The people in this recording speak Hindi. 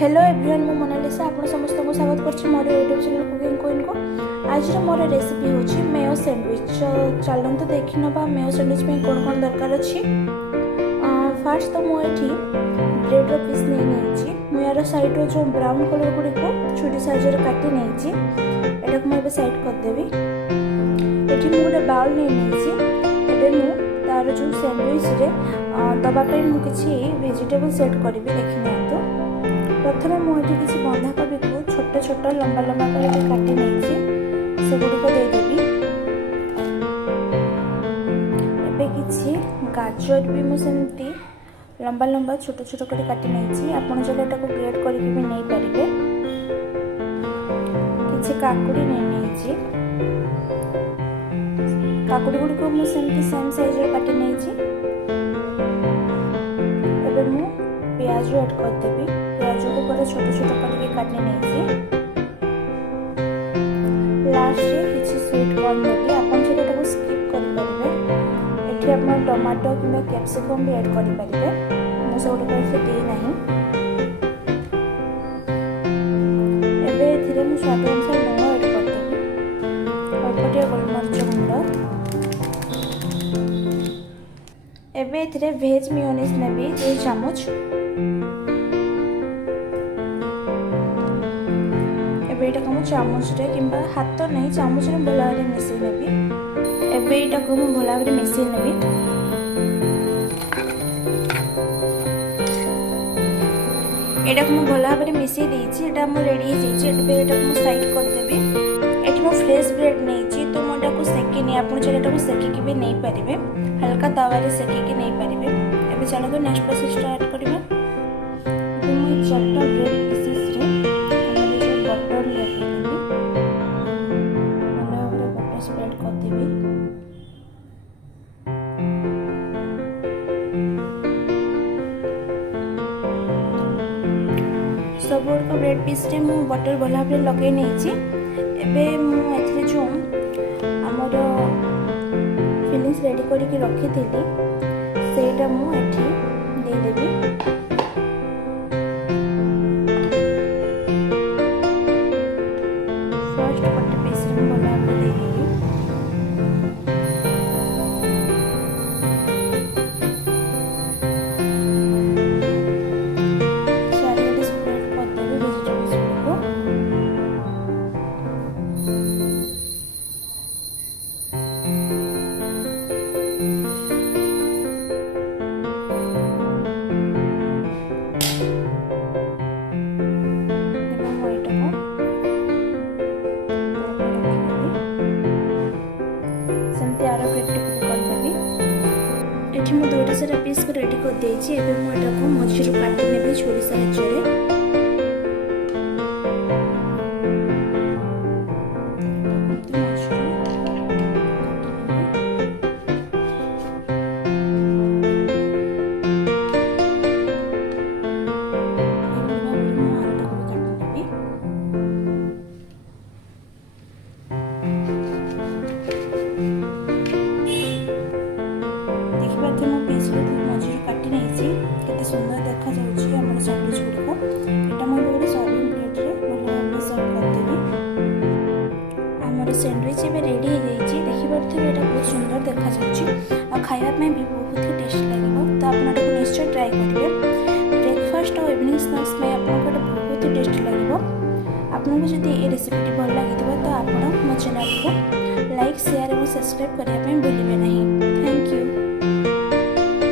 हेलो एवरीवन, मु मोनालिसा आप समस्त को स्वागत कर मोर यूट्यूब चैनल कुकिंग क्वीन को। आज मोर रेसिपी होची मेयो सैंडविच। चलते देख ना मेयो सैंडविच में कौन कौन दरकार अच्छी। फास्ट तो मुझे ब्रेड पीस नहीं मुझे यार साइड जो ब्राउन कलर गुड़ी को छुरी साइज काटी नहीं एटा मुझे साइड करदेवी। ये गोटे बाउल नहीं तार जो सैंडविच दवाई मुझे वेजिटेबल सेट करी देखी तो प्रथम मुझे किसी बंधाकोबी को छोट छोट लंबा लंबा कर काटी नहीं से गुड़िक देदेवी। एबे किसी गाजर भी मुझे लंबा लंबा छोट छोट कर काटी नहीं आपड़ जगह ग्रेड करके भी नहीं पारे। किसी काकुड़ी नहीं काकुड़ी गुड़िक मुझे सेम साइज काटी नहीं। एबे मु प्याज ऐड करदेवी। प्याज को पूरा छोट छोट करके काटने नहीं लास्ट किसी स्वीट कॉर्न देवी। आपन जगह स्किप कर पारे। एठी आपन टमाटो किंबा कैप्सिकम भी ऐड कर पारे। मु से गोटे से दे नहीं। एबे एथिरे मु स्वाद अनुसार लूण ऐड करदेवी। अल्पटिया गोलमरिच गुंड। एबे एथिरे वेज मेयोनीज नेबी 2 चम्मच। एटा को चामच रे किंबा हाथ नहीं चामच रे भला भाव मिसई नेबी। एबे एटा को भला भाव मिसई नेबी। एटा को भला भाव मिसई देछि। एटा हम रेडी हो जाइछि। एबे एटा को साइड कर देबी। एठी मो फ्रेश ब्रेड नेछि तो मो एटा को सेकी नि आपन एटा को सेकी के भी नहीं परिबे। हल्का तावा रे सेकी के नहीं परिबे। एबे चलो तो नेक्स्ट प्रोसेस स्टार्ट करिबे। मो चारटा ब्रेड पीसेस रे बटर लगे भल भाव बटर स्प्रेड करदेवी। सब गुड़क ब्रेड पीस रे मु बटर भल भाव लगे नहीं। एबे मुझे जो आमर फिलिंग्स रेडी करके रखी थी सेटा मुझे देदेवी। एठी मु 2टा सारा पीस को रेडी कर देछि। एबे मु एटा को मझिरु काटी नेबे छुरी साहाय्य रे। सुंदर देखा जाऊँगी सैंडविच गुड़िक। यहाँ मुझे गोटे सर्विंग प्लेट रे भल भाव सर्व करदेवी। आमर सैंडविच एवं रेडी हो जाइए। देखिपे यहाँ बहुत सुंदर देखा जाऊँगी। खावाई भी बहुत ही टेस्टी लगे। तो आप निश्चय ट्राए करेंगे। ब्रेकफास्ट और इवनिंग स्नैक्स में आपको बहुत ही टेस्टी लगे। आपको जब ये रेसिपी भल लगी तो आप मो चैनल को लाइक शेयर और सब्सक्राइब करने भूलें।